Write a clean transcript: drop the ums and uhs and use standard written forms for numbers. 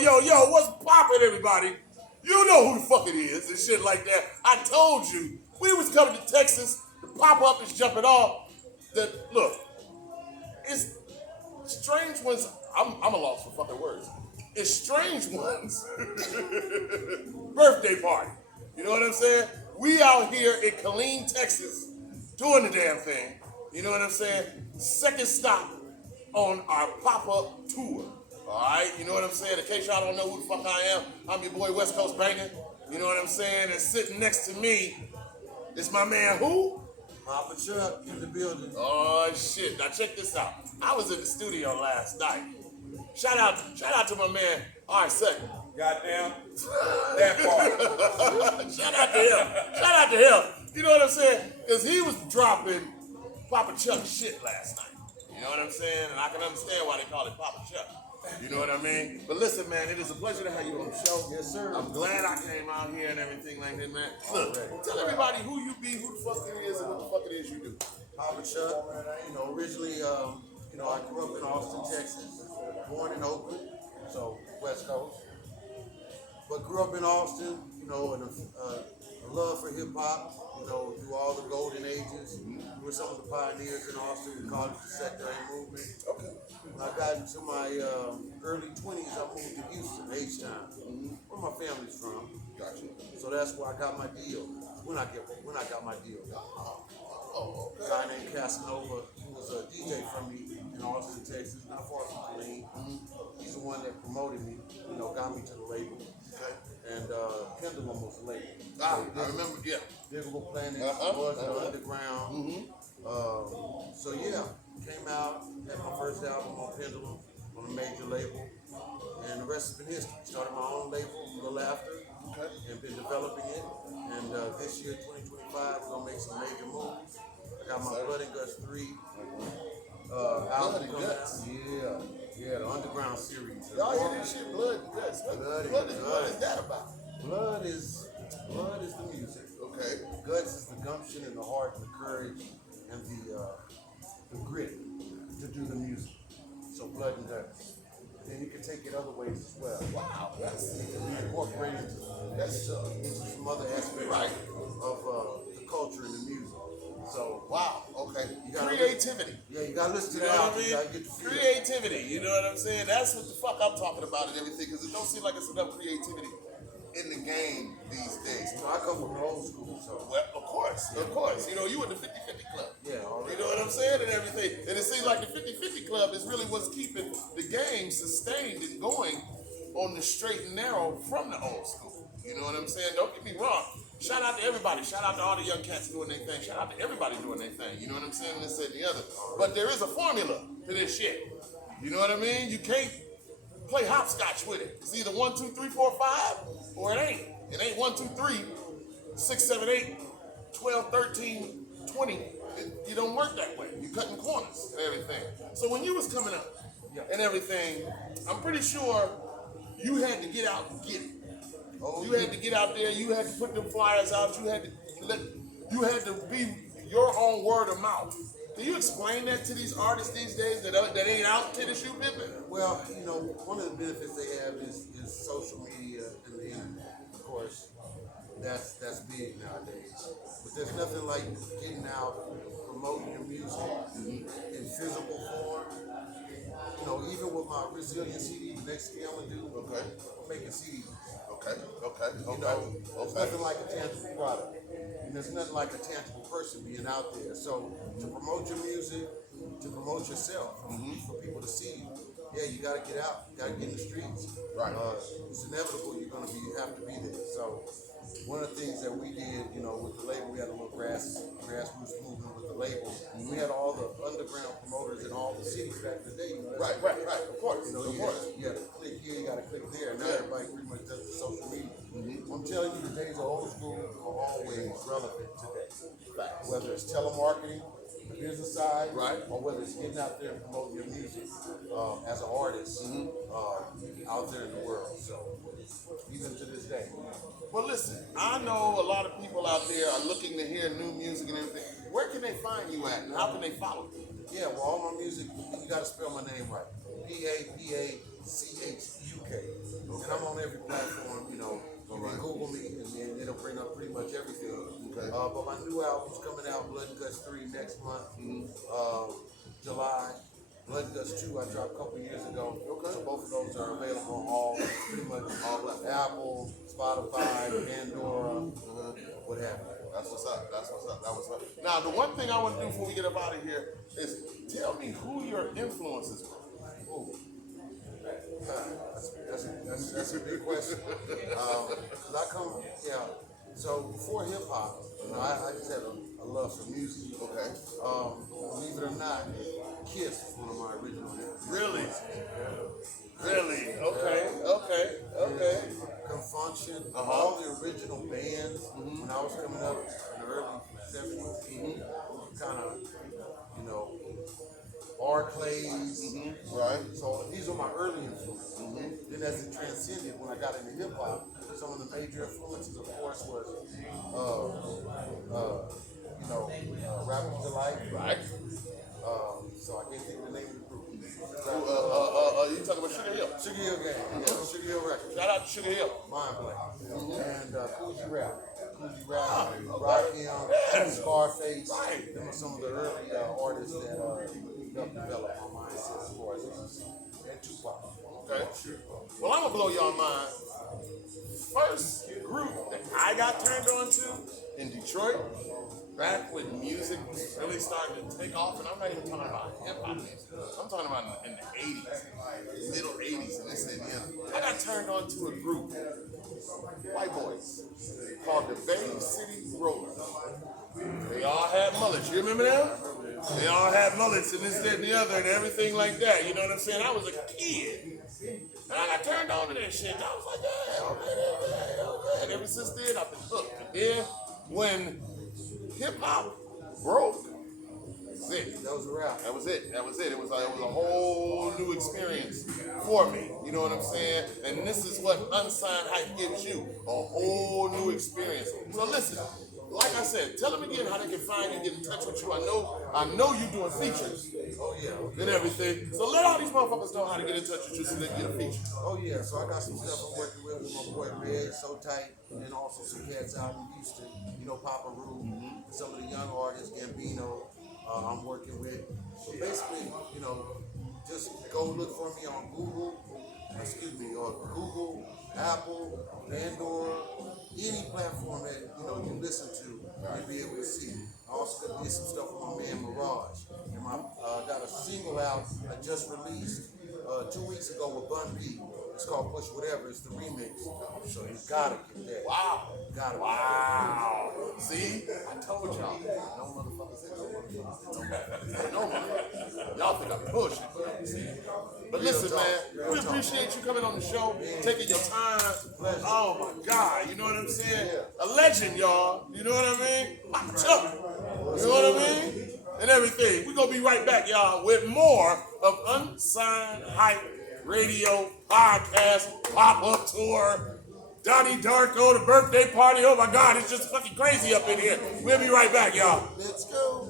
yo, what's poppin', everybody? You know who the fuck it is and shit like that. I told you, we was coming to Texas, the pop-up is jumping off. Look, it's Strange Ones, I'm a loss for fucking words. It's Strange Ones birthday party. You know what I'm saying? We out here in Killeen, Texas, doing the damn thing. You know what I'm saying? Second stop on our pop-up tour. Alright, you know what I'm saying? In case y'all don't know who the fuck I am, I'm your boy Westcoast Bangin. You know what I'm saying? And sitting next to me is my man who? PAPA CHUK in the building. Oh shit. Now check this out. I was in the studio last night. Shout out to my man, Unsigned. Goddamn. That part. Shout out to him. You know what I'm saying? Because he was dropping PAPA CHUK shit last night. You know what I'm saying? And I can understand why they call it PAPA CHUK. You know what I mean? But listen, man, it is a pleasure to have you on the show. Yes, sir. I'm glad I came out here and everything like that, man. Look, tell everybody who you be, who the fuck it is, and what the fuck it is you do. PAPA CHUK, originally, I grew up in Austin, Texas, born in Oakland, so West Coast. But grew up in Austin, and a love for hip hop, through all the golden ages. We were some of the pioneers in Austin. We called it the Sector A movement. Okay. When I got into my early 20s, I moved to Houston, H-Town, where my family's from. Gotcha. So that's where I got my deal. When I got my deal. Oh, okay. A guy named Casanova, who was a DJ for me in Austin, Texas, not far from Killeen. He's the one that promoted me, got me to the label. Okay. And Pendulum was the label. I remember, yeah. Digable Planet was the underground. So yeah, came out, had my first album on Pendulum on a major label, and the rest has been history. Started my own label a little after, and been developing it. And this year, 2025, we're gonna make some major moves. I got my Blood and Guts 3 album coming out. Yeah, the Underground series. Y'all hear this shit, Blood and Guts? What is that about? Blood is the music. Okay. Guts is the gumption and the heart and the courage and the grit to do the music. So Blood and Guts. Then you can take it other ways as well. Wow, that's incorporated into some other aspects of the culture and the music. So wow, okay. You gotta creativity. You gotta listen to you know that. What I mean? You gotta get the feel. Creativity. You know what I'm saying? That's what the fuck I'm talking about and everything. Because it don't seem like it's enough creativity in the game these days. I come from the old school, so. Well, of course. You in the 50-50 club. Yeah, already. You know what I'm saying and everything. And it seems like the 50-50 club is really what's keeping the game sustained and going on the straight and narrow from the old school. You know what I'm saying? Don't get me wrong. Shout out to everybody. Shout out to all the young cats doing their thing. Shout out to everybody doing their thing. You know what I'm saying? This and the other. But there is a formula to this shit. You know what I mean? You can't play hopscotch with it. It's either 1, 2, 3, 4, 5, or it ain't. It ain't 1, 2, 3, 6, 7, 8, 12, 13, 20. You don't work that way. You're cutting corners and everything. So when you was coming up and everything, I'm pretty sure you had to get out and get it. You had to get out there. You had to put them flyers out. You had to be your own word of mouth. Can you explain that to these artists these days that ain't out to the shoe pimping? Well, one of the benefits they have is social media and the internet. Of course, that's big nowadays. But there's nothing like getting out, promoting your music in physical form. Even with my Resilient CD, the next thing I'm gonna do, I'm making CDs. Okay. There's nothing like a tangible product. And there's nothing like a tangible person being out there. So to promote your music, to promote yourself, for people to see you, you gotta get out. You gotta get in the streets. Right. It's inevitable you're gonna have to be there. So one of the things that we did, with the label, we had a little grassroots movement with the label. We had all the underground promoters in all the cities back in the day. Right. Of course. You had to click here, you got to click there. Now everybody pretty much does the social media. I'm telling you, the days of old school are always relevant today. Whether it's telemarketing, the business side, or whether it's getting out there and promoting your music as an artist out there in the world. So even to this day. Well, listen, I know a lot of people out there are looking to hear new music and everything. Where can they find you at, and how can they follow you? Yeah, well, all my music, you got to spell my name right. PAPACHUK. And I'm on every platform, you know. You can Google me and then it'll bring up pretty much everything. Okay. But my new album's coming out, Blood and Guts 3 next month, July. Blood and Guts 2 I dropped a couple years ago. Okay. So both of those are available on all, pretty much all platforms. Apple, Spotify, Pandora, what have you. That's what's up. That's what's up. That was up. Now, the one thing I want to do before we get up out of here is tell me who your influences were. Ooh. That's a big question. 'Cause I come, so before hip hop, you know, I just had a love for music. Okay. Believe it or not, Kiss is one of my original hits. Really? Really? Okay. Confunction, all the original bands when I was coming up in the early 70s, kind of, you know, Barclays, Right. So these are my early influences. Then as it transcended, when I got into hip hop, some of the major influences, of course, was, Rappers Delight. Right. So I can't think of the name of the group. You talking about Sugar Hill? Sugar Hill Gang, yeah, Sugar Hill Records. Shout out to Sugar Hill. Mind Blank. And Coogee Rap. Rakim, Scarface. Right. Them are some of the early artists that helped develop my mindset as far as MC. And Tupac. Okay. Well, I'm gonna blow y'all mind. First group that I got turned on to in Detroit, back when music was really starting to take off, and I'm not even talking about hip hop music. I'm talking about in the 80s, middle 80s, and this and the other. I got turned on to a group, white boys, called the Bay City Rollers. They all had mullets. You remember them? They all had mullets and this, that, and the other, and everything like that. You know what I'm saying? I was a kid. And I got turned on to that shit. I was like, okay. And ever since then, I've been hooked. And then when hip hop broke, that's it. That was a wrap. That was it. It was a whole new experience for me. You know what I'm saying? And this is what Unsigned Hype gives you, a whole new experience. So listen, like I said, tell them again how they can find you, get in touch with you. I know you doing features. Oh yeah. And everything. So let all these motherfuckers know how to get in touch with you so they can get a feature. Oh yeah, so I got some stuff I'm working with my boy Red, So Tight, and also some cats out in Houston. You know, Papa Roo, some of the young artists, Gambino, I'm working with. So basically, you know, just go look for me on Google, Apple, Pandora, any platform that you listen to, you'll be able to see. I also did some stuff with my man Mirage. And I got a single out I just released 2 weeks ago with Bun B. It's called Push Whatever. It's the remix. So you gotta get that. Wow. Wow. See? I told y'all. No motherfuckers said no motherfuckers. Y'all think I'm pushing. But listen, man, we appreciate you coming on the show, taking your time. Oh my God, you know what I'm saying? A legend, y'all. You know what I mean? PAPA CHUK. You know what I mean? And everything. We're gonna be right back, y'all, with more of Unsigned Hype Radio Podcast Pop-Up Tour. Donnie Darko, the birthday party. Oh my God, it's just fucking crazy up in here. We'll be right back, y'all. Let's go.